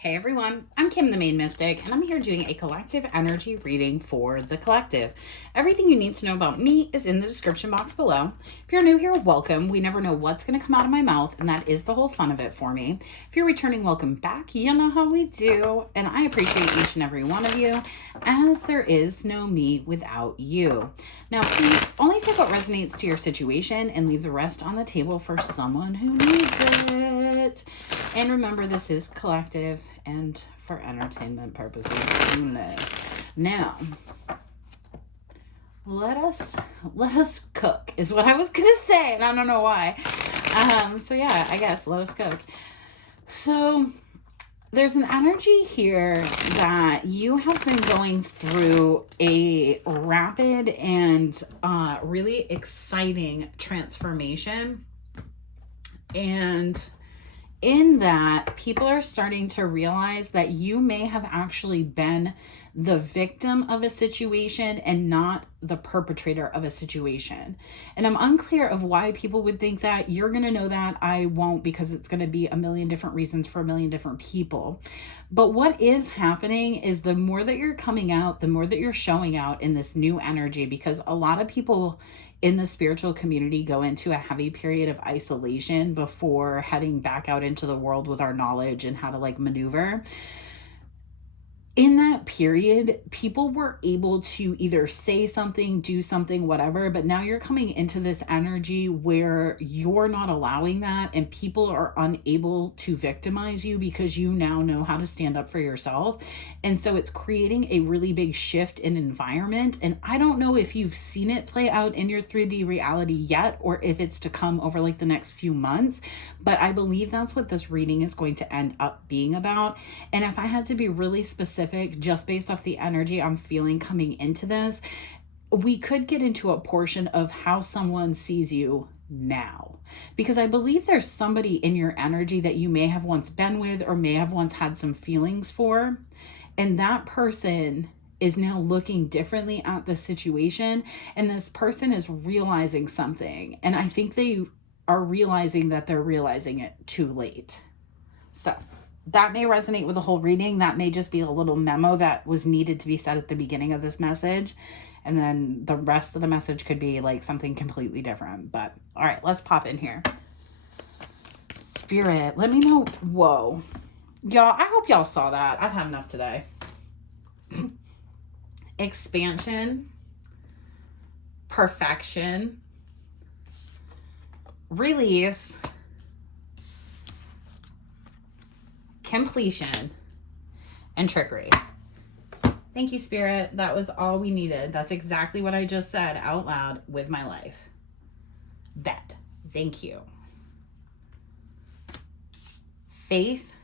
Hey everyone, I'm Kim the Maine Mystic, and I'm here doing a collective energy reading for the collective. Everything you need to know about me is in the description box below. If you're new here, welcome. We never know what's going to come out of my mouth, and that is the whole fun of it for me. If you're returning, welcome back. You know how we do, and I appreciate each and every one of you, as there is no me without you. Now, please only take what resonates to your situation and leave the rest on the table for someone who needs it. And remember, this is collective and for entertainment purposes only. Now, let us cook is what I was gonna say, and I don't know why. So yeah, I guess let us cook. So there's an energy here that you have been going through a rapid and really exciting transformation, and in that, people are starting to realize that you may have actually been the victim of a situation and not the perpetrator of a situation. And I'm unclear of why people would think that. You're going to know that. I won't, because it's going to be a million different reasons for a million different people. But what is happening is the more that you're coming out, the more that you're showing out in this new energy, because a lot of people in the spiritual community go into a heavy period of isolation before heading back out into the world with our knowledge and how to maneuver. In that period, people were able to either say something, do something, whatever, but now you're coming into this energy where you're not allowing that, and people are unable to victimize you because you now know how to stand up for yourself. And so it's creating a really big shift in environment. And I don't know if you've seen it play out in your 3D reality yet, or if it's to come over the next few months, but I believe that's what this reading is going to end up being about. And if I had to be really specific, just based off the energy I'm feeling coming into this, we could get into a portion of how someone sees you now, because I believe there's somebody in your energy that you may have once been with or may have once had some feelings for, and that person is now looking differently at the situation, and this person is realizing something, and I think they are realizing that they're realizing it too late. So that may resonate with the whole reading. That may just be a little memo that was needed to be said at the beginning of this message. And then the rest of the message could be something completely different. But all right, let's pop in here. Spirit, let me know. Whoa. Y'all, I hope y'all saw that. I've had enough today. Expansion. Perfection. Release. Completion, and trickery. Thank you, Spirit. That was all we needed. That's exactly what I just said out loud with my life. That. Thank you. Faith.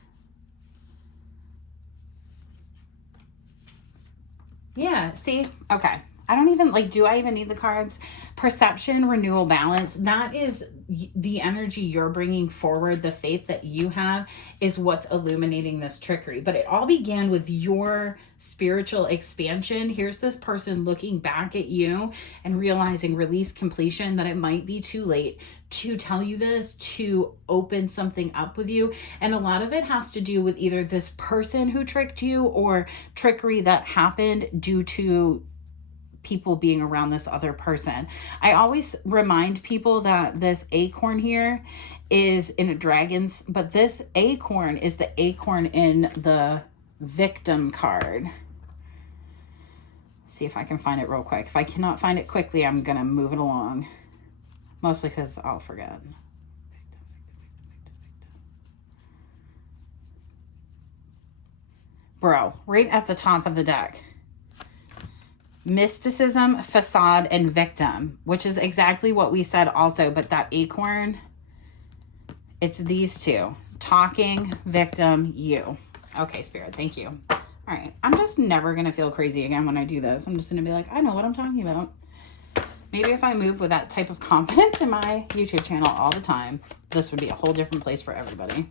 Yeah, see? Okay. I don't even, do I even need the cards? Perception, renewal, balance. That is the energy you're bringing forward. The faith that you have is what's illuminating this trickery. But it all began with your spiritual expansion. Here's this person looking back at you and realizing, release, completion, that it might be too late to tell you this, to open something up with you. And a lot of it has to do with either this person who tricked you or trickery that happened due to people being around this other person. I always remind people that this acorn here is in a dragon's, but this acorn is the acorn in the victim card. See if I can find it real quick. If I cannot find it quickly, I'm gonna move it along, mostly because I'll forget. Bro, right at the top of the deck. Mysticism, facade, and victim, which is exactly what we said also, but that acorn, it's these two. Talking, victim, you. Okay, Spirit, thank you. All right, I'm just never going to feel crazy again when I do this. I'm just going to be like, I know what I'm talking about. Maybe if I move with that type of confidence in my YouTube channel all the time, this would be a whole different place for everybody.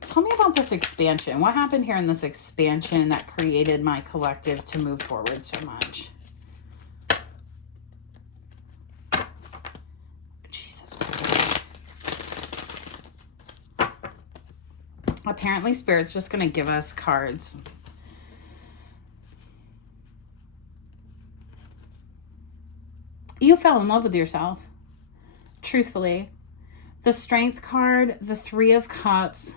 Tell me about this expansion. What happened here in this expansion that created my collective to move forward so much? Jesus. Apparently Spirit's just going to give us cards. You fell in love with yourself, truthfully. The Strength card, the Three of Cups,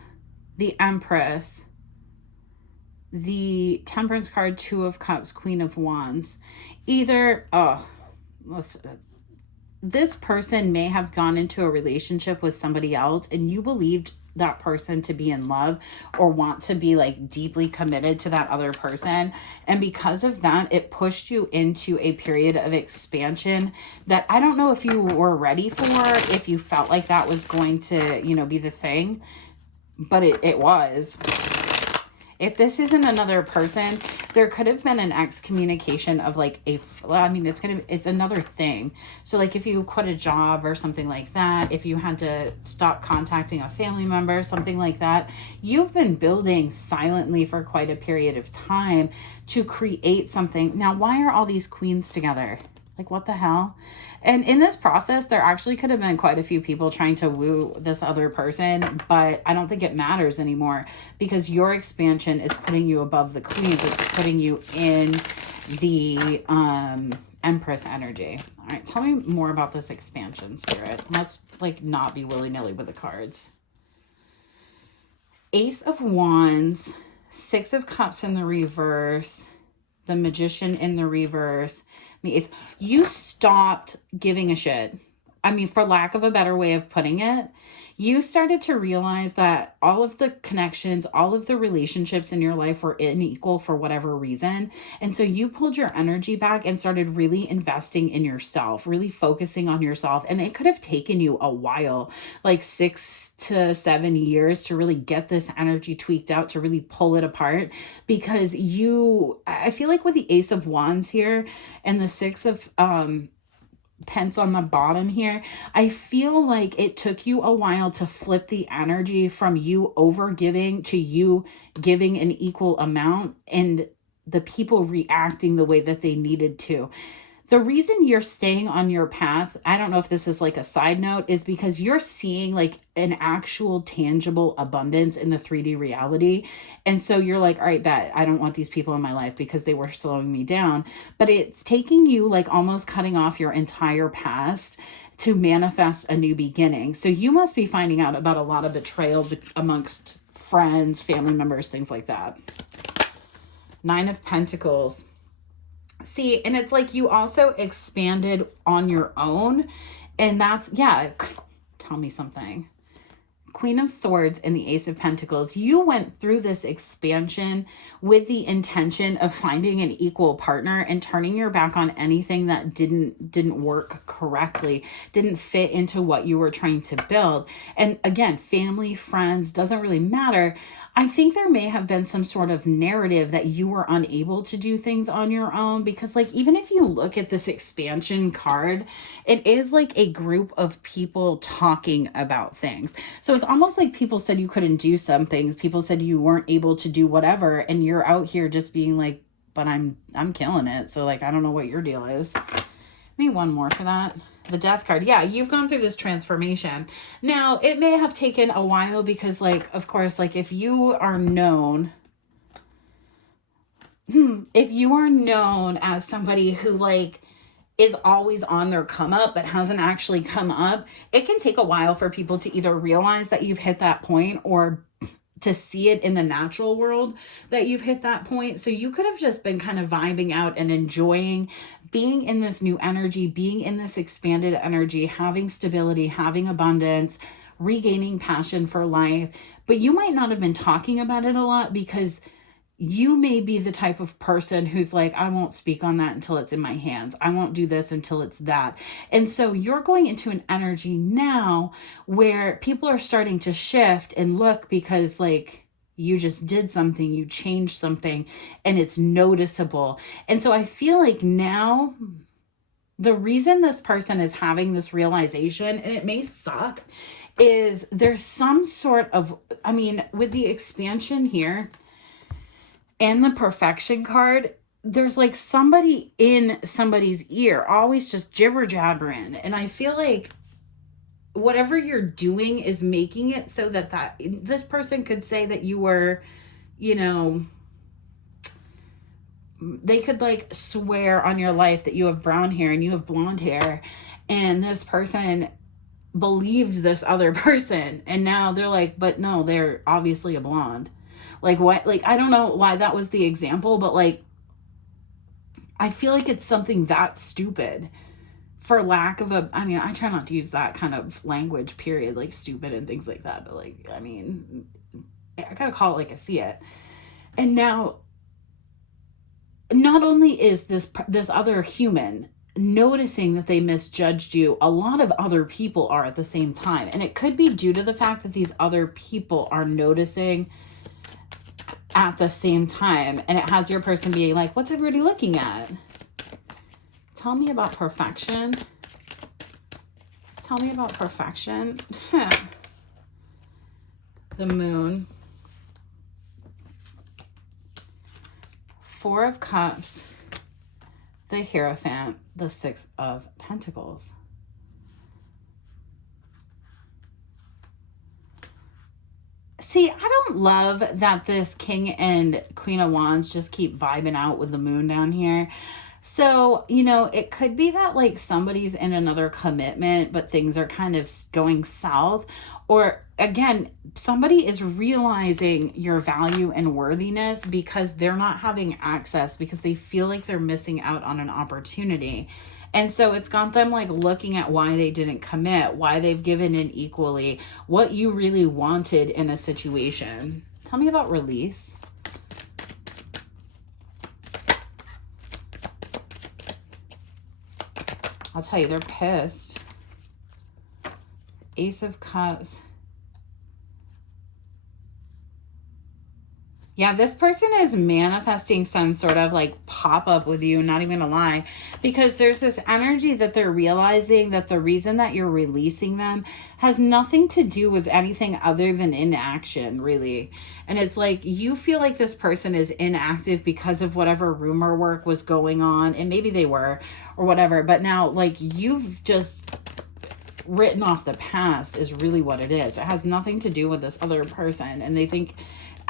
the Empress, the Temperance card, Two of Cups, Queen of Wands. Either, this person may have gone into a relationship with somebody else and you believed that person to be in love or want to be like deeply committed to that other person, and because of that it pushed you into a period of expansion that I don't know if you were ready for, if you felt like that was going to, you know, be the thing, but it was. If this isn't another person, there could have been an excommunication of like it's another thing. So like if you quit a job or something like that, if you had to stop contacting a family member, something like that, you've been building silently for quite a period of time to create something. Now, why are all these queens together? Like, what the hell? And in this process, there actually could have been quite a few people trying to woo this other person, but I don't think it matters anymore because your expansion is putting you above the queens. It's putting you in the Empress energy. All right, tell me more about this expansion, Spirit. Let's like not be willy-nilly with the cards. Ace of Wands, Six of Cups in the reverse, the Magician in the reverse. You stopped giving a shit. I mean, for lack of a better way of putting it, you started to realize that all of the connections, all of the relationships in your life were unequal for whatever reason. And so you pulled your energy back and started really investing in yourself, really focusing on yourself. And it could have taken you a while, like 6 to 7 years to really get this energy tweaked out, to really pull it apart. Because I feel like with the Ace of Wands here and the Six of Pence on the bottom here, I feel like it took you a while to flip the energy from you over giving to you giving an equal amount and the people reacting the way that they needed to. The reason you're staying on your path, I don't know if this is like a side note, is because you're seeing like an actual tangible abundance in the 3D reality. And so you're like, all right, bet, I don't want these people in my life because they were slowing me down. But it's taking you like almost cutting off your entire past to manifest a new beginning. So you must be finding out about a lot of betrayal amongst friends, family members, things like that. Nine of Pentacles. See, and it's like you also expanded on your own. And that's, yeah, tell me something. Queen of Swords and the Ace of Pentacles. You went through this expansion with the intention of finding an equal partner and turning your back on anything that didn't work correctly, didn't fit into what you were trying to build. And again, family, friends, doesn't really matter. I think there may have been some sort of narrative that you were unable to do things on your own, because like even if you look at this expansion card, it is like a group of people talking about things. So it's almost like people said you couldn't do some things. People said you weren't able to do whatever, and you're out here just being like, but I'm killing it. So like, I don't know what your deal is. Maybe one more for that. The Death card. Yeah, you've gone through this transformation. Now, it may have taken a while because like, of course, like if you are known as somebody who like is always on their come up but hasn't actually come up, it can take a while for people to either realize that you've hit that point or to see it in the natural world that you've hit that point. So you could have just been kind of vibing out and enjoying being in this new energy, being in this expanded energy, having stability, having abundance, regaining passion for life. But you might not have been talking about it a lot because you may be the type of person who's like, I won't speak on that until it's in my hands. I won't do this until it's that. And so you're going into an energy now where people are starting to shift and look because like you just did something, you changed something, and it's noticeable. And so I feel like now the reason this person is having this realization, and it may suck, is there's some sort of, I mean, with the expansion here, and the Perfection card, there's like somebody in somebody's ear, always just jibber jabbering. And I feel like whatever you're doing is making it so that this person could say that you were, you know, they could like swear on your life that you have brown hair and you have blonde hair, and this person believed this other person, and now they're like, but no, they're obviously a blonde. Like, what? Like, I don't know why that was the example, but like, I feel like it's something that stupid, for lack of a, I mean, I try not to use that kind of language, period, like stupid and things like that, but like, I mean, I gotta call it like I see it. And now, not only is this other human noticing that they misjudged you, a lot of other people are at the same time. And it could be due to the fact that these other people are noticing at the same time. And it has your person being like, what's everybody looking at? Tell me about perfection. Tell me about perfection. The moon. Four of Cups. The Hierophant. The Six of Pentacles. See, I don't love that this King and Queen of Wands just keep vibing out with the moon down here. So, you know, it could be that like somebody's in another commitment, but things are kind of going south. Or again, somebody is realizing your value and worthiness because they're not having access, because they feel like they're missing out on an opportunity. And so it's got them like looking at why they didn't commit, why they've given in equally, what you really wanted in a situation. Tell me about release. I'll tell you, they're pissed. Ace of Cups. Yeah, this person is manifesting some sort of like pop-up with you, not even gonna lie, because there's this energy that they're realizing that the reason that you're releasing them has nothing to do with anything other than inaction, really. And it's like you feel like this person is inactive because of whatever rumor work was going on, and maybe they were or whatever, but now like you've just written off the past is really what it is. It has nothing to do with this other person, and they think,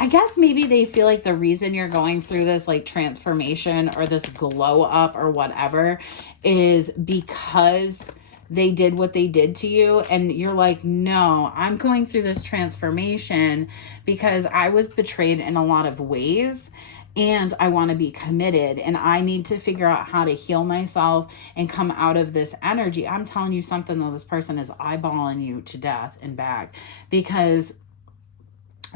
I guess maybe they feel like the reason you're going through this like transformation or this glow up or whatever is because they did what they did to you. And you're like, no, I'm going through this transformation because I was betrayed in a lot of ways. And I want to be committed, and I need to figure out how to heal myself and come out of this energy. I'm telling you something though, this person is eyeballing you to death and back, because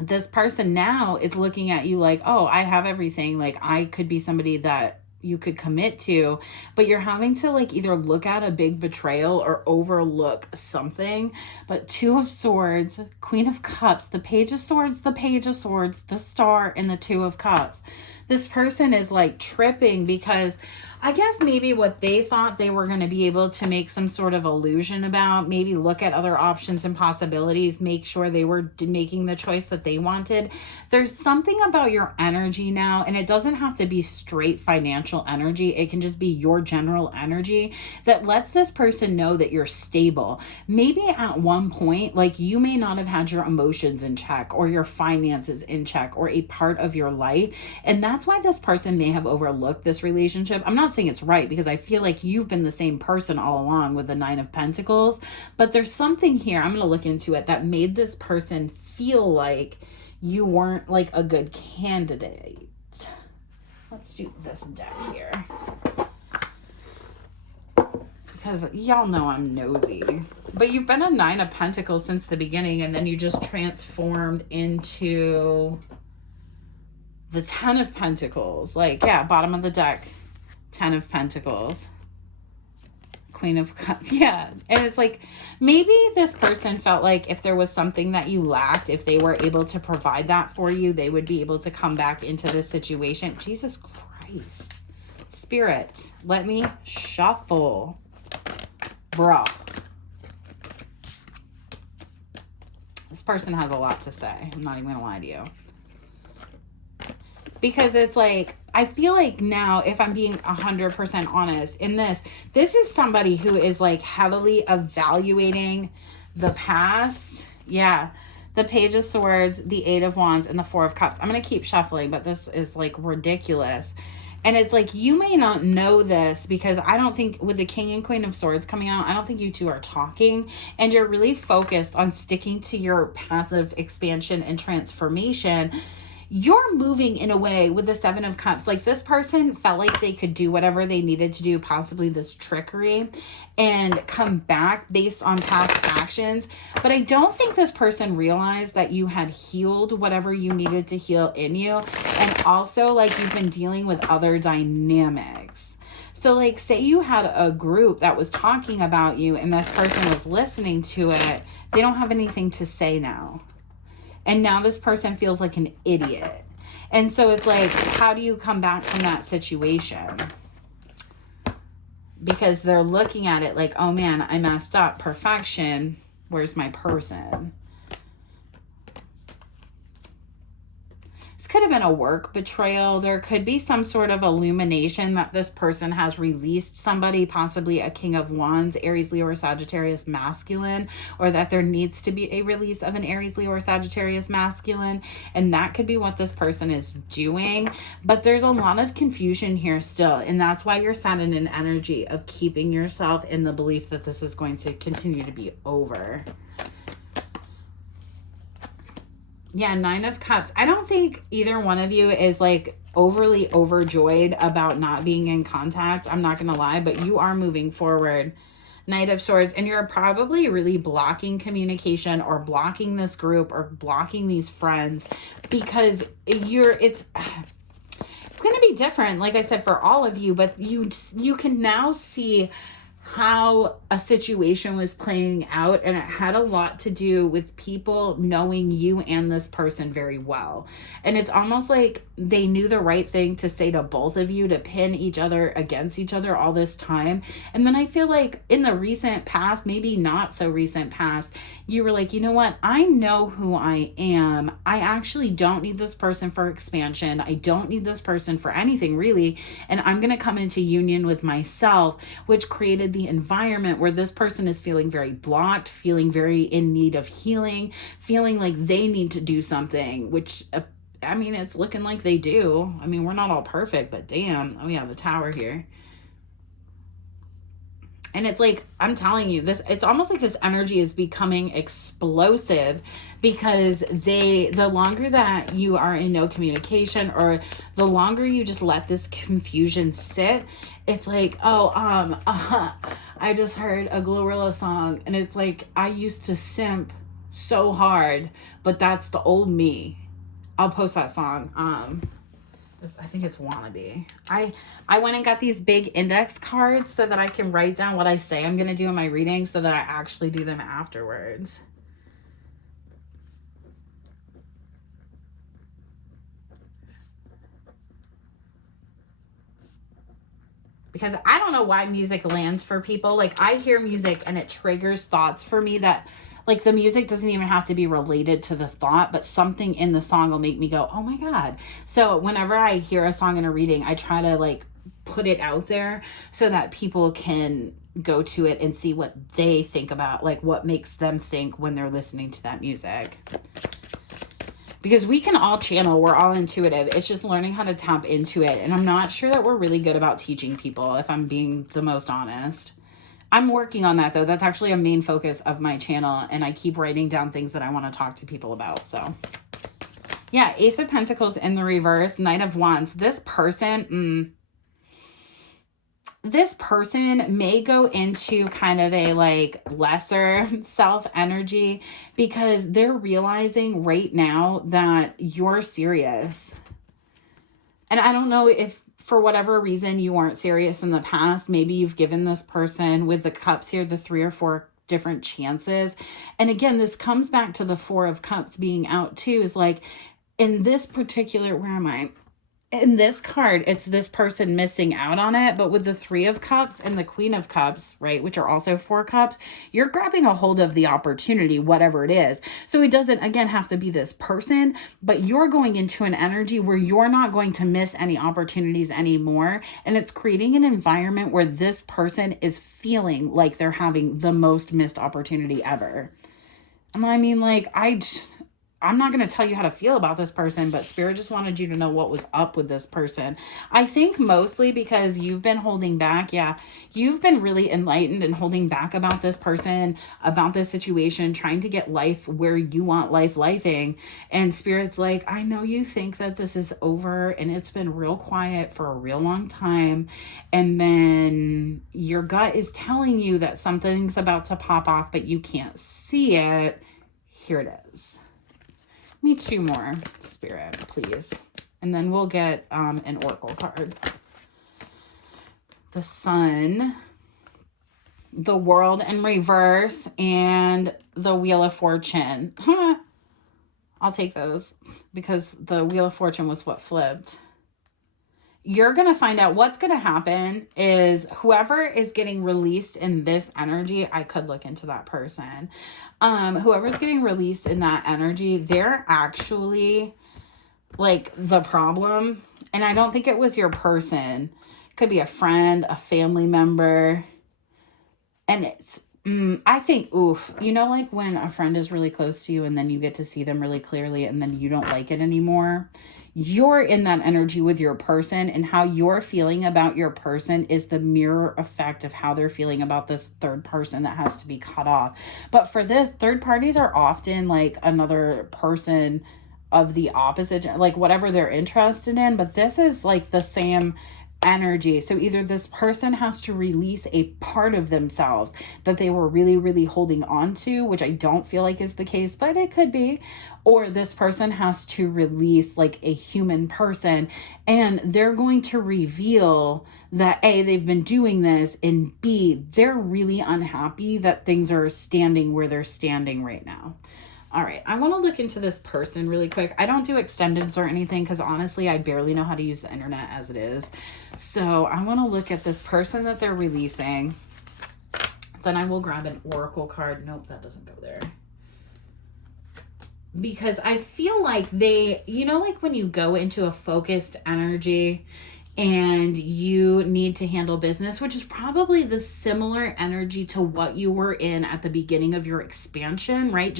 this person now is looking at you like, oh, I have everything. Like I could be somebody that you could commit to, but you're having to like either look at a big betrayal or overlook something. But Two of Swords, Queen of Cups, the Page of Swords, the Page of Swords, the Star, and the Two of Cups. This person is like tripping because I guess maybe what they thought they were going to be able to make some sort of illusion about, maybe look at other options and possibilities, make sure they were making the choice that they wanted. There's something about your energy now, and it doesn't have to be straight financial energy. It can just be your general energy that lets this person know that you're stable. Maybe at one point, like you may not have had your emotions in check or your finances in check or a part of your life. And that's why this person may have overlooked this relationship. I'm not saying it's right, because I feel like you've been the same person all along with the Nine of Pentacles, but there's something here, I'm going to look into it, that made this person feel like you weren't like a good candidate. Let's do this deck here, because y'all know I'm nosy. But you've been a Nine of Pentacles since the beginning, and then you just transformed into the Ten of Pentacles. Like, yeah, bottom of the deck. 10 of Pentacles, Queen of Cups. Yeah. And it's like, maybe this person felt like if there was something that you lacked, if they were able to provide that for you, they would be able to come back into this situation. Jesus Christ. Spirit, let me shuffle. Bro. This person has a lot to say. I'm not even going to lie to you. Because it's like, I feel like now, if I'm being 100% honest in this is somebody who is like heavily evaluating the past. Yeah. The Page of Swords, the Eight of Wands, and the Four of Cups. I'm going to keep shuffling, but this is like ridiculous. And it's like, you may not know this because I don't think with the King and Queen of Swords coming out, I don't think you two are talking, and you're really focused on sticking to your path of expansion and transformation. You're moving in a way with the Seven of Cups. Like, this person felt like they could do whatever they needed to do, possibly this trickery, and come back based on past actions. But I don't think this person realized that you had healed whatever you needed to heal in you. And also, like, you've been dealing with other dynamics. So, like, say you had a group that was talking about you and this person was listening to it. They don't have anything to say now. And now this person feels like an idiot. And so it's like, how do you come back from that situation? Because they're looking at it like, oh man, I messed up. Perfection. Where's my person? This could have been a work betrayal. There could be some sort of illumination that this person has released somebody, possibly a King of Wands, Aries, Leo, or Sagittarius masculine, or that there needs to be a release of an Aries, Leo, or Sagittarius masculine. And that could be what this person is doing. But there's a lot of confusion here still. And that's why you're set in an energy of keeping yourself in the belief that this is going to continue to be over. Yeah, Nine of Cups. I don't think either one of you is like overly overjoyed about not being in contact. I'm not going to lie, but you are moving forward. Knight of Swords, and you're probably really blocking communication or blocking this group or blocking these friends because it's going to be different, like I said, for all of you, but you can now see how a situation was playing out, and it had a lot to do with people knowing you and this person very well. And it's almost like they knew the right thing to say to both of you to pin each other against each other all this time. And then I feel like in the recent past, maybe not so recent past, you were like, you know what? I know who I am. I actually don't need this person for expansion. I don't need this person for anything really. And I'm going to come into union with myself, which created the environment where this person is feeling very blocked, feeling very in need of healing, feeling like they need to do something, which I mean, it's looking like they do. I mean, we're not all perfect, but damn, we have the Tower here. And it's like, I'm telling you, it's almost like this energy is becoming explosive because the longer that you are in no communication, or the longer you just let this confusion sit, it's like, I just heard a Glorilla song, and it's like, I used to simp so hard, but that's the old me. I'll post that song. I think it's Wannabe. I went and got these big index cards so that I can write down what I say I'm going to do in my reading so that I actually do them afterwards. Because I don't know why music lands for people. Like, I hear music and it triggers thoughts for me that, like, the music doesn't even have to be related to the thought, but something in the song will make me go, oh my God. So whenever I hear a song in a reading, I try to like put it out there so that people can go to it and see what they think about, like what makes them think when they're listening to that music. Because we can all channel, we're all intuitive. It's just learning how to tap into it. And I'm not sure that we're really good about teaching people, if I'm being the most honest. I'm working on that though. That's actually a main focus of my channel, and I keep writing down things that I want to talk to people about. So yeah, Ace of Pentacles in the reverse, Knight of Wands. This person may go into kind of a like lesser self energy because they're realizing right now that you're serious. And I don't know if for whatever reason you weren't serious in the past. Maybe you've given this person with the cups here, the 3 or 4 different chances. And again, this comes back to the 4 of Cups being out too, is like in this particular, where am I? In this card, it's this person missing out on it. But with the 3 of Cups and the Queen of Cups, right, which are also 4 cups, you're grabbing a hold of the opportunity, whatever it is. So it doesn't, again, have to be this person, but you're going into an energy where you're not going to miss any opportunities anymore. And it's creating an environment where this person is feeling like they're having the most missed opportunity ever. I mean, like, I'm not going to tell you how to feel about this person, but Spirit just wanted you to know what was up with this person. I think mostly because you've been holding back. Yeah, you've been really enlightened and holding back about this person, about this situation, trying to get life where you want life lifing. And Spirit's like, I know you think that this is over and it's been real quiet for a real long time. And then your gut is telling you that something's about to pop off, but you can't see it. Here it is. Me two more, Spirit, please. And then we'll get an oracle card. The Sun, the World in reverse, and the Wheel of Fortune. I'll take those because the Wheel of Fortune was what flipped. You're going to find out what's going to happen is whoever is getting released in this energy, I could look into that person. Whoever's getting released in that energy, they're actually like the problem. And I don't think it was your person. It could be a friend, a family member. And it's, I think, oof, you know, like when a friend is really close to you and then you get to see them really clearly and then you don't like it anymore. You're in that energy with your person, and how you're feeling about your person is the mirror effect of how they're feeling about this third person that has to be cut off. But for this, third parties are often like another person of the opposite, like whatever they're interested in. But this is like the same energy. So either this person has to release a part of themselves that they were really, really holding on to, which I don't feel like is the case, but it could be, or this person has to release like a human person, and they're going to reveal that A, they've been doing this, and B, they're really unhappy that things are standing where they're standing right now. All right, I want to look into this person really quick. I don't do extendeds or anything because honestly, I barely know how to use the internet as it is. So I want to look at this person that they're releasing. Then I will grab an oracle card. Nope, that doesn't go there. Because I feel like they, you know, like when you go into a focused energy and you need to handle business, which is probably the similar energy to what you were in at the beginning of your expansion, right?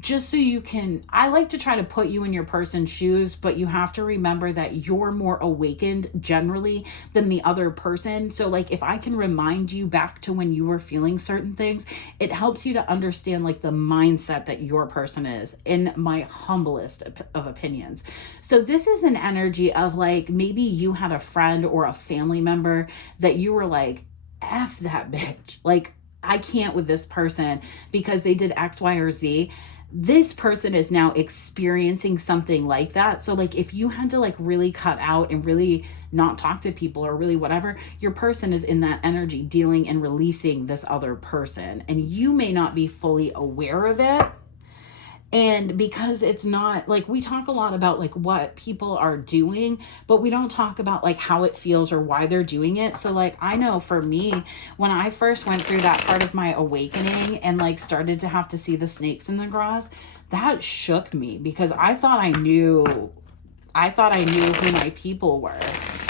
Just so you can, I like to try to put you in your person's shoes, but you have to remember that you're more awakened generally than the other person. So like if I can remind you back to when you were feeling certain things, it helps you to understand like the mindset that your person is, in my humblest of opinions. So this is an energy of like, maybe you had a friend or a family member that you were like, F that bitch. Like, I can't with this person because they did X, Y, or Z. This person is now experiencing something like that. So like if you had to like really cut out and really not talk to people or really whatever, your person is in that energy dealing and releasing this other person. And you may not be fully aware of it. And because it's not like, we talk a lot about like what people are doing, but we don't talk about like how it feels or why they're doing it. So like, I know for me, when I first went through that part of my awakening and like started to have to see the snakes in the grass, that shook me because I thought I knew who my people were.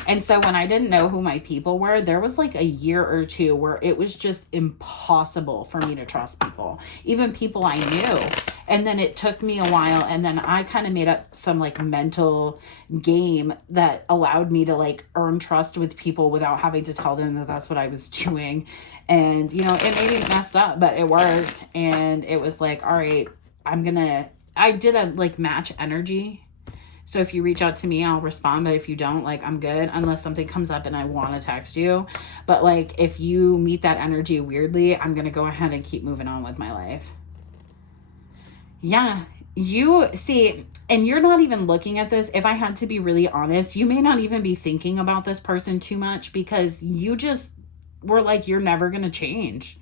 And so when I didn't know who my people were, there was like a year or two where it was just impossible for me to trust people, even people I knew. And then it took me a while, and then I kind of made up some like mental game that allowed me to like earn trust with people without having to tell them that that's what I was doing. And you know, it made me messed up, but it worked. And it was like, all right, I did a like match energy. So if you reach out to me, I'll respond. But if you don't, like, I'm good unless something comes up and I want to text you. But like, if you meet that energy weirdly, I'm going to go ahead and keep moving on with my life. Yeah, you see, and you're not even looking at this. If I had to be really honest, you may not even be thinking about this person too much because you just were like, you're never going to change.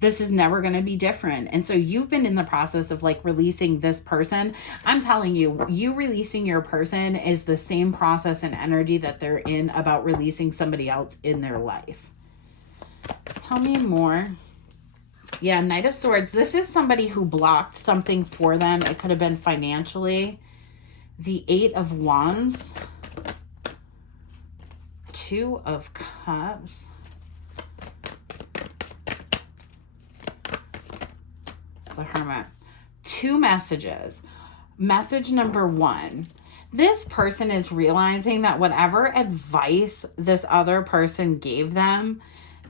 This is never going to be different. And so you've been in the process of like releasing this person. I'm telling you, you releasing your person is the same process and energy that they're in about releasing somebody else in their life. Tell me more. Yeah, Knight of Swords. This is somebody who blocked something for them. It could have been financially. The Eight of Wands. Two of Cups. The Hermit. two messages. Message number one, this person is realizing that whatever advice this other person gave them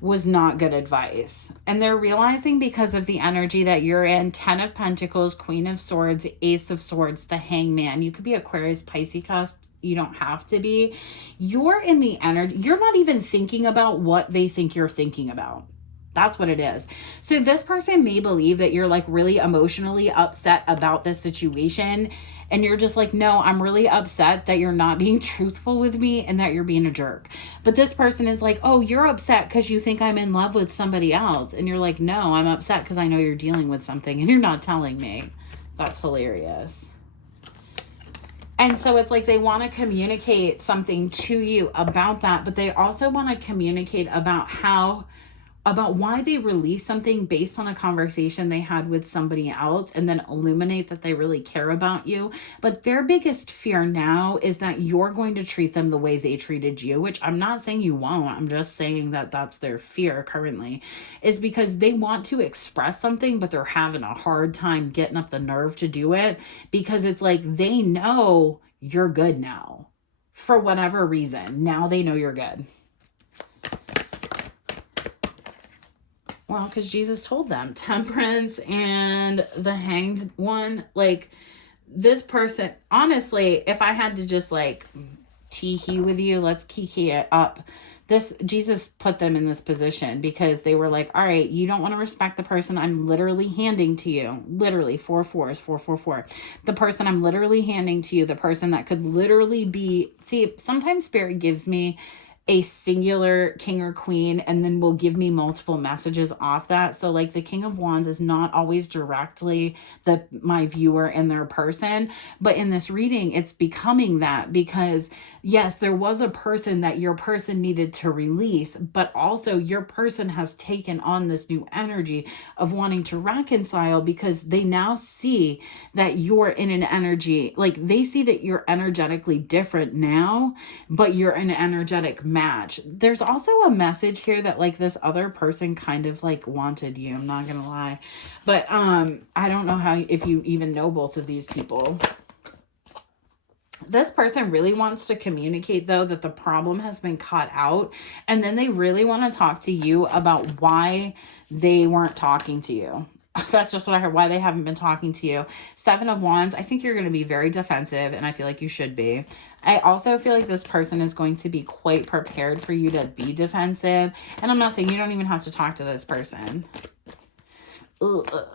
was not good advice. And they're realizing, because of the energy that you're in, 10 of Pentacles, Queen of Swords, Ace of Swords, the Hangman. You could be Aquarius, Pisces cusp. You don't have to be. You're in the energy. You're not even thinking about what they think you're thinking about. That's what it is. So this person may believe that you're like really emotionally upset about this situation. And you're just like, no, I'm really upset that you're not being truthful with me and that you're being a jerk. But this person is like, oh, you're upset because you think I'm in love with somebody else. And you're like, no, I'm upset because I know you're dealing with something and you're not telling me. That's hilarious. And so it's like they want to communicate something to you about that, but they also want to communicate about why they release something based on a conversation they had with somebody else, and then illuminate that they really care about you. But their biggest fear now is that you're going to treat them the way they treated you, which I'm not saying you won't. I'm just saying that that's their fear currently, is because they want to express something, but they're having a hard time getting up the nerve to do it, because it's like they know you're good now for whatever reason. Now they know you're good. Well, because Jesus told them, Temperance and the Hanged One, like this person, honestly, if I had to just like tee-hee with you, let's kiki it up. Jesus put them in this position because they were like, all right, you don't want to respect the person I'm literally handing to you. Literally 4 4s, 4 4 4. The person I'm literally handing to you, the person that could literally be, see, sometimes Spirit gives me a singular king or queen and then will give me multiple messages off that. So like the King of Wands is not always directly my viewer and their person, but in this reading it's becoming that, because yes, there was a person that your person needed to release, but also your person has taken on this new energy of wanting to reconcile, because they now see that you're in an energy, like they see that you're energetically different now, but you're an energetic match. There's also a message here that like this other person kind of like wanted you, I'm not gonna lie, but I don't know if you even know both of these people. This person really wants to communicate though that the problem has been caught out, and then they really want to talk to you about why they weren't talking to you. That's just what I heard, why they haven't been talking to you. 7 of Wands, I think you're going to be very defensive, and I feel like you should be. I also feel like this person is going to be quite prepared for you to be defensive. And I'm not saying you don't even have to talk to this person. Ugh.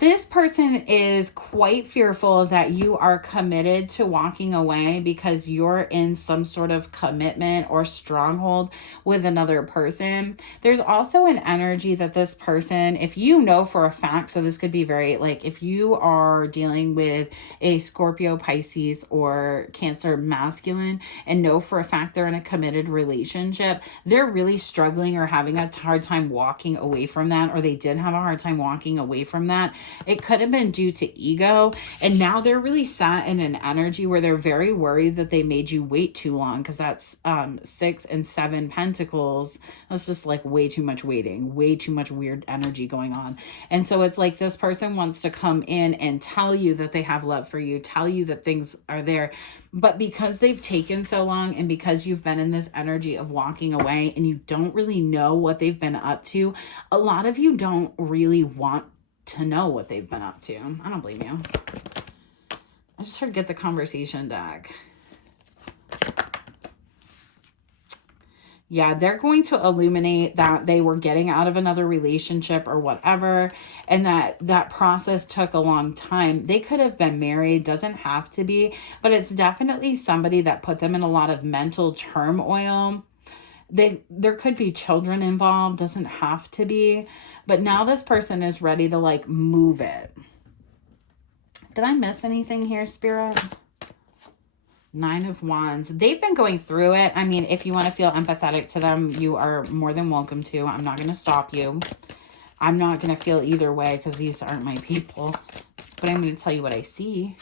This person is quite fearful that you are committed to walking away because you're in some sort of commitment or stronghold with another person. There's also an energy that this person, if you know for a fact, so this could be very, like if you are dealing with a Scorpio, Pisces, or Cancer masculine and know for a fact they're in a committed relationship, they're really struggling or having a hard time walking away from that, or they did have a hard time walking away from that. It could have been due to ego, and now they're really sat in an energy where they're very worried that they made you wait too long, because that's 6 and 7 Pentacles. That's just like way too much waiting, way too much weird energy going on. And so it's like this person wants to come in and tell you that they have love for you, tell you that things are there. But because they've taken so long, and because you've been in this energy of walking away and you don't really know what they've been up to, a lot of you don't really want to know what they've been up to. I don't blame you. I just heard get the conversation deck. Yeah, they're going to illuminate that they were getting out of another relationship or whatever, and that process took a long time. They could have been married, doesn't have to be, but it's definitely somebody that put them in a lot of mental turmoil. There could be children involved, doesn't have to be, but now this person is ready to like move it. Did I miss anything here, Spirit? 9 of Wands. They've been going through it. I mean, if you want to feel empathetic to them, you are more than welcome to. I'm not going to stop you. I'm not going to feel either way because these aren't my people, but I'm going to tell you what I see.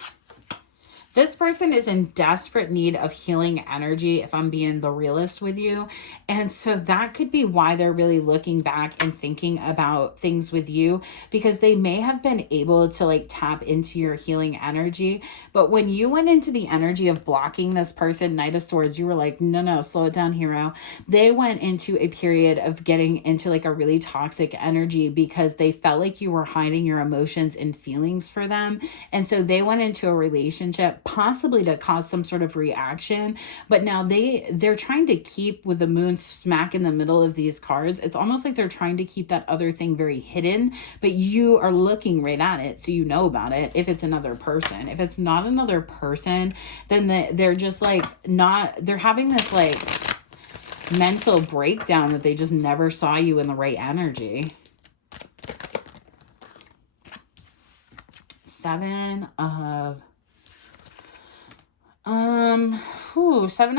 This person is in desperate need of healing energy, if I'm being the realist with you. And so that could be why they're really looking back and thinking about things with you, because they may have been able to like tap into your healing energy. But when you went into the energy of blocking this person, Knight of Swords, you were like, no, slow it down, hero. They went into a period of getting into like a really toxic energy because they felt like you were hiding your emotions and feelings for them. And so they went into a relationship possibly to cause some sort of reaction, but now they're trying to keep, with the moon smack in the middle of these cards, it's almost like they're trying to keep that other thing very hidden, but you are looking right at it, so you know about it. If it's another person, if it's not another person, then they're just like not, they're having this like mental breakdown that they just never saw you in the right energy. Seven of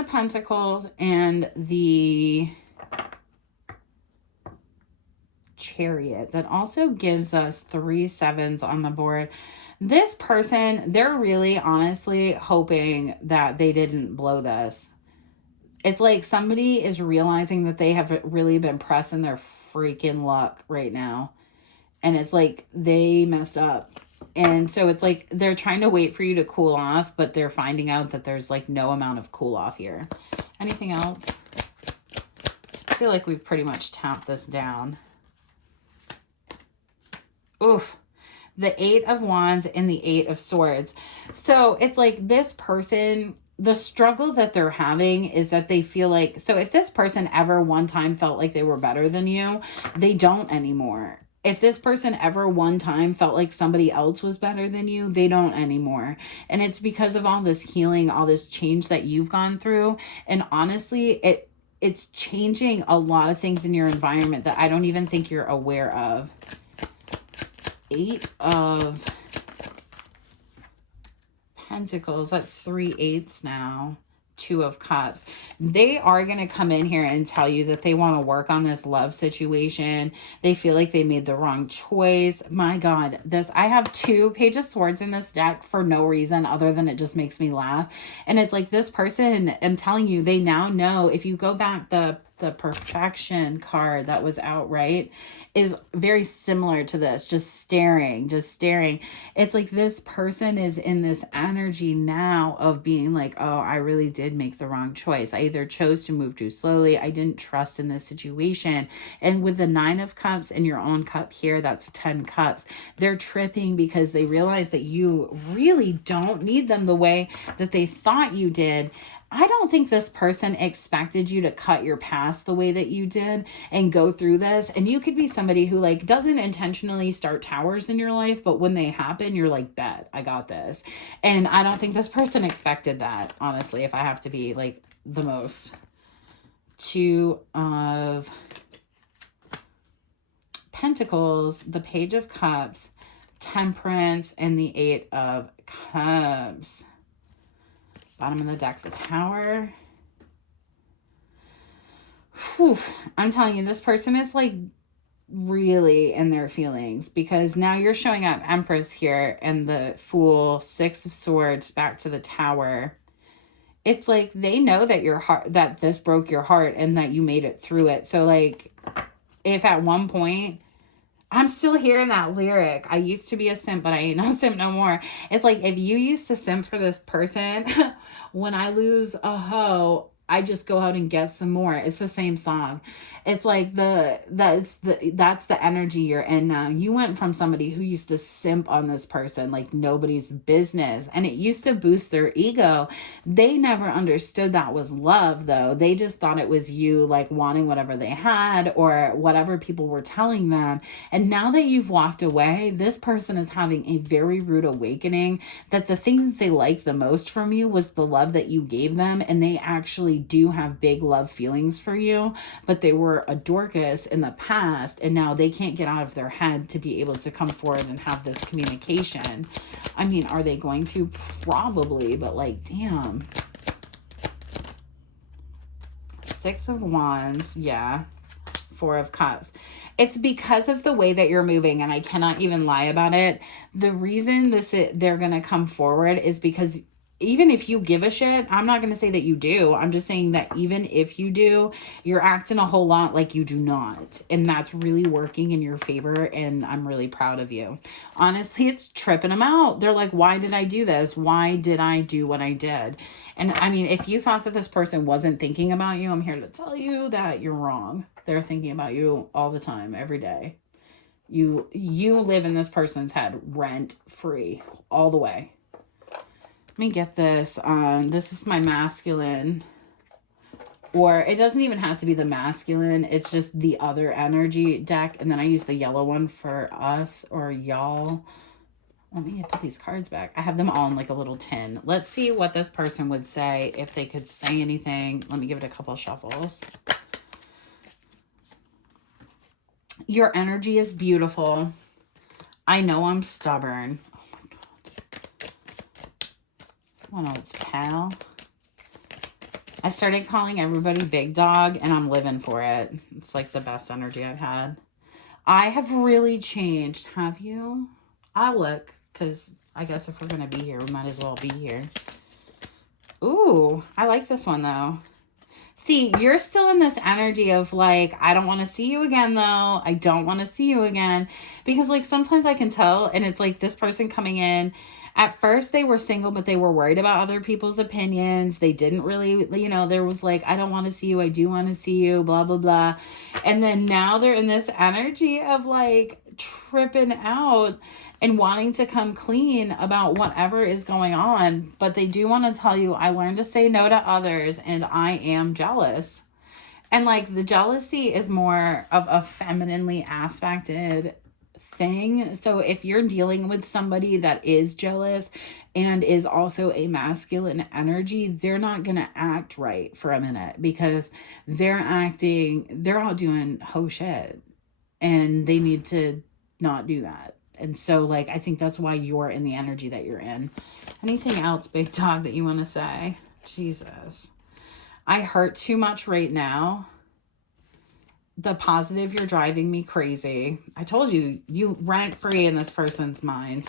Pentacles and the Chariot. That also gives us 3 sevens on the board. This person, they're really honestly hoping that they didn't blow this. It's like somebody is realizing that they have really been pressing their freaking luck right now. And it's like they messed up. And so it's like they're trying to wait for you to cool off, but they're finding out that there's like no amount of cool off here. Anything else? I feel like we've pretty much tapped this down. Oof. The 8 of Wands and the 8 of Swords. So it's like this person, the struggle that they're having is that they feel like, so if this person ever one time felt like they were better than you, they don't anymore. If this person ever one time felt like somebody else was better than you, they don't anymore. And it's because of all this healing, all this change that you've gone through. And honestly, it's changing a lot of things in your environment that I don't even think you're aware of. 8 of Pentacles, that's 3 eighths now. 2 of Cups. They are going to come in here and tell you that they want to work on this love situation. They feel like they made the wrong choice. My God, I have 2 Page of Swords in this deck for no reason other than it just makes me laugh. And it's like this person, I'm telling you, they now know. If you go back, the Perfection card that was out, right, is very similar to this. Just staring. It's like this person is in this energy now of being like, oh, I really did make the wrong choice. I either chose to move too slowly. I didn't trust in this situation. And with the 9 of Cups and your own cup here, that's 10 cups. They're tripping because they realize that you really don't need them the way that they thought you did. I don't think this person expected you to cut your past the way that you did and go through this. And you could be somebody who like doesn't intentionally start towers in your life, but when they happen, you're like, bet, I got this. And I don't think this person expected that, honestly, if I have to be like the most. 2 of Pentacles, the Page of Cups, Temperance, and the 8 of Cups. Bottom of the deck, the Tower. Whew. I'm telling you, this person is like really in their feelings, because now you're showing up Empress here and the Fool, 6 of Swords, back to the Tower. It's like they know that your heart, that this broke your heart and that you made it through it. So like if at one point, I'm still hearing that lyric, I used to be a simp, but I ain't no simp no more. It's like, if you used to simp for this person, when I lose a hoe, I just go out and get some more. It's the same song. It's like that's the energy you're in now. You went from somebody who used to simp on this person like nobody's business, and it used to boost their ego. They never understood that was love, though. They just thought it was you like wanting whatever they had or whatever people were telling them. And now that you've walked away, this person is having a very rude awakening that the thing that they liked the most from you was the love that you gave them, and they actually do have big love feelings for you, but they were a Dorcas in the past, and now they can't get out of their head to be able to come forward and have this communication. I mean, are they going to? Probably, but like, damn. 6 of Wands, yeah. 4 of Cups. It's because of the way that you're moving, and I cannot even lie about it. The reason they're going to come forward is because even if you give a shit, I'm not going to say that you do. I'm just saying that even if you do, you're acting a whole lot like you do not. And that's really working in your favor. And I'm really proud of you. Honestly, it's tripping them out. They're like, why did I do this? Why did I do what I did? And I mean, if you thought that this person wasn't thinking about you, I'm here to tell you that you're wrong. They're thinking about you all the time, every day. You live in this person's head rent free all the way. Let me get this. This is my masculine. Or it doesn't even have to be the masculine. It's just the other energy deck. And then I use the yellow one for us or y'all. Let me put these cards back. I have them all in like a little tin. Let's see what this person would say if they could say anything. Let me give it a couple shuffles. Your energy is beautiful. I know I'm stubborn. What else, pal? I started calling everybody big dog and I'm living for it. It's like the best energy I've had. I have really changed. Have you? I'll look because I guess if we're going to be here, we might as well be here. Ooh, I like this one though. See, you're still in this energy of like, I don't want to see you again though. I don't want to see you again. Because like sometimes I can tell and it's like this person coming in. At first they were single, but they were worried about other people's opinions. They didn't really, you know, there was like, I don't want to see you. I do want to see you, blah, blah, blah. And then now they're in this energy of like tripping out and wanting to come clean about whatever is going on. But they do want to tell you, I learned to say no to others and I am jealous. And like the jealousy is more of a femininely aspected thing. So if you're dealing with somebody that is jealous and is also a masculine energy, they're not going to act right for a minute because they're out doing ho shit and they need to not do that. And so like, I think that's why you're in the energy that you're in. Anything else, big dog, that you want to say? Jesus. I hurt too much right now. The positive, you're driving me crazy. I told you, you rent free in this person's mind.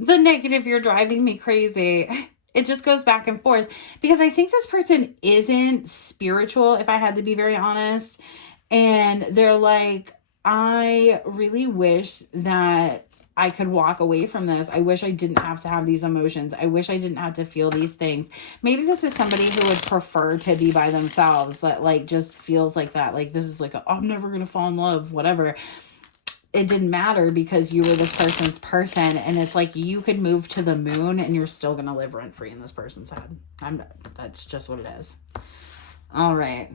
The negative, you're driving me crazy. It just goes back and forth because I think this person isn't spiritual, if I had to be very honest. And they're like, I really wish that I could walk away from this. I wish I didn't have to have these emotions. I wish I didn't have to feel these things. Maybe this is somebody who would prefer to be by themselves, that like just feels like that. Like this is like, I'm never going to fall in love, whatever. It didn't matter because you were this person's person. And it's like, you could move to the moon and you're still going to live rent free in this person's head. That's just what it is. All right.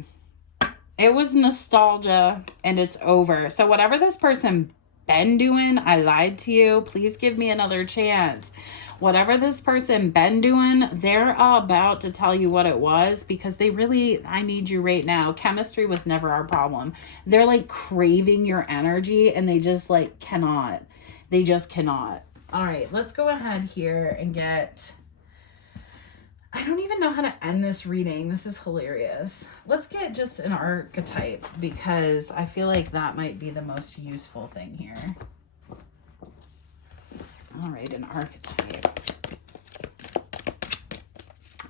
It was nostalgia and it's over. So whatever this person been doing, I lied to you. Please give me another chance. Whatever this person been doing, they're about to tell you what it was because they really, I need you right now. Chemistry was never our problem. They're like craving your energy and they just like cannot. They just cannot. All right, let's go ahead here and get, I don't even know how to end this reading. This is hilarious. Let's get just an archetype because I feel like that might be the most useful thing here. All right, an archetype.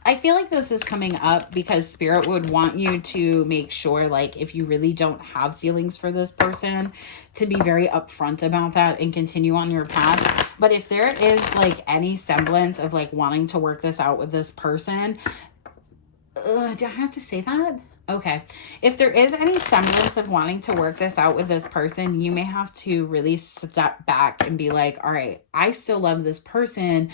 I feel like this is coming up because Spirit would want you to make sure, like, if you really don't have feelings for this person, to be very upfront about that and continue on your path. But if there is, like, any semblance of, like, wanting to work this out with this person, do I have to say that? Okay. If there is any semblance of wanting to work this out with this person, you may have to really step back and be like, all right, I still love this person,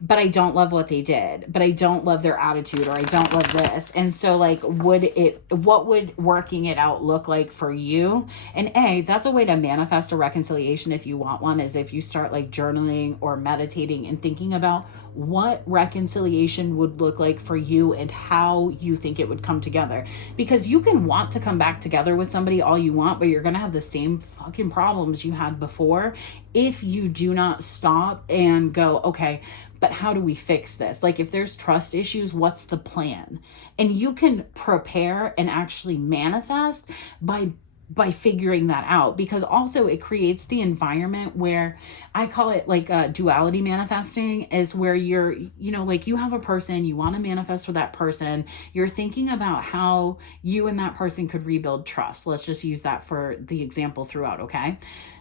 but I don't love what they did, but I don't love their attitude, or I don't love this. And so like, what would working it out look like for you? And that's a way to manifest a reconciliation if you want one, is if you start like journaling or meditating and thinking about what reconciliation would look like for you and how you think it would come together. Because you can want to come back together with somebody all you want, but you're going to have the same fucking problems you had before if you do not stop and go, okay, but how do we fix this? Like if there's trust issues, what's the plan? And you can prepare and actually manifest by by figuring that out, because also it creates the environment where I call it like duality manifesting, is where you're, you know, like you have a person, you want to manifest for that person. You're thinking about how you and that person could rebuild trust. Let's just use that for the example throughout. Okay.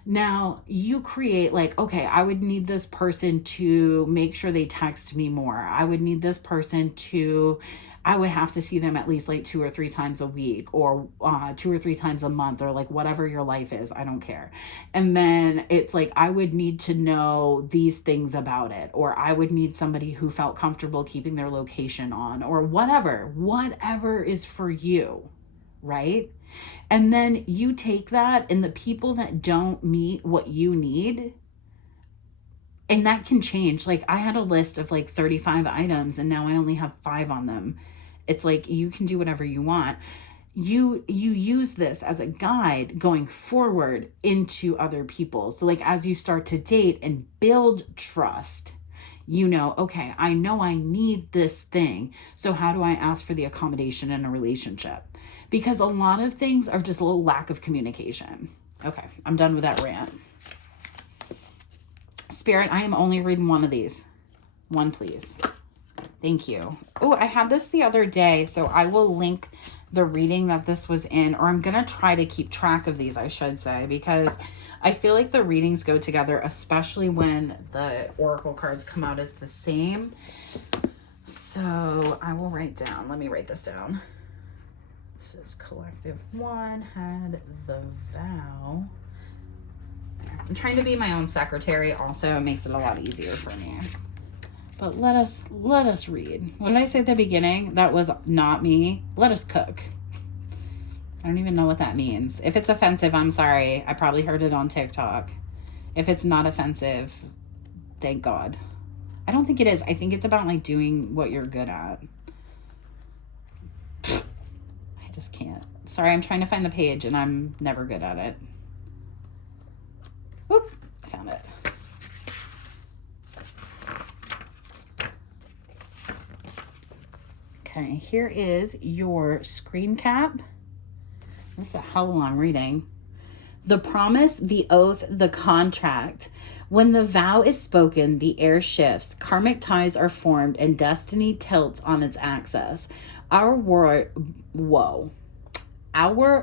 Now you create like, okay, I would need this person to make sure they text me more. I would need this person to, I would have to see them at least like 2 or 3 times a week, or 2 or 3 times a month, or like whatever your life is. I don't care. And then it's like, I would need to know these things about it, or I would need somebody who felt comfortable keeping their location on, or whatever is for you. Right? And then you take that, and the people that don't meet what you need, and that can change. Like I had a list of like 35 items and now I only have 5 on them. It's like, you can do whatever you want. You use this as a guide going forward into other people. So like, as you start to date and build trust, you know, okay, I know I need this thing. So how do I ask for the accommodation in a relationship? Because a lot of things are just a little lack of communication. Okay, I'm done with that rant. Spirit, I am only reading one of these. One, please. Thank you. Oh, I had this the other day, so I will link the reading that this was in, or I'm going to try to keep track of these, I should say, because I feel like the readings go together, especially when the oracle cards come out as the same. So I will write down, let me write this down. This is collective 1, had the vow. I'm trying to be my own secretary also. It makes it a lot easier for me. But let us read. What did I say at the beginning? That was not me. Let us cook. I don't even know what that means. If it's offensive, I'm sorry. I probably heard it on TikTok. If it's not offensive, thank God. I don't think it is. I think it's about like doing what you're good at. I just can't. Sorry, I'm trying to find the page and I'm never good at it. Whoop, I found it. Okay, here is your screen cap. This is a hell of a long reading. The promise, the oath, the contract. When the vow is spoken, the air shifts, karmic ties are formed, and destiny tilts on its axis. Our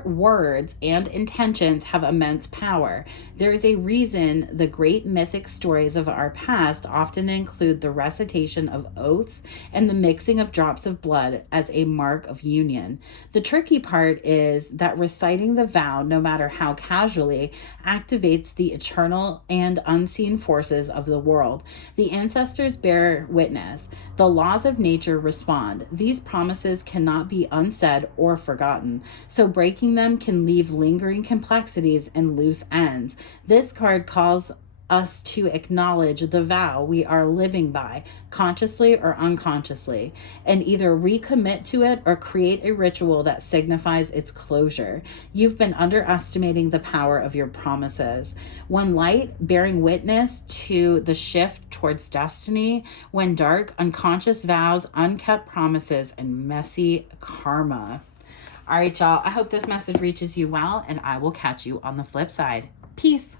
words and intentions have immense power. There is a reason the great mythic stories of our past often include the recitation of oaths and the mixing of drops of blood as a mark of union. The tricky part is that reciting the vow, no matter how casually, activates the eternal and unseen forces of the world. The ancestors bear witness. The laws of nature respond. These promises cannot be unsaid or forgotten. So breaking them can leave lingering complexities and loose ends. This card calls us to acknowledge the vow we are living by, consciously or unconsciously, and either recommit to it or create a ritual that signifies its closure. You've been underestimating the power of your promises. When light, bearing witness to the shift towards destiny. When dark, unconscious vows, unkept promises, and messy karma. All right, y'all. I hope this message reaches you well, and I will catch you on the flip side. Peace.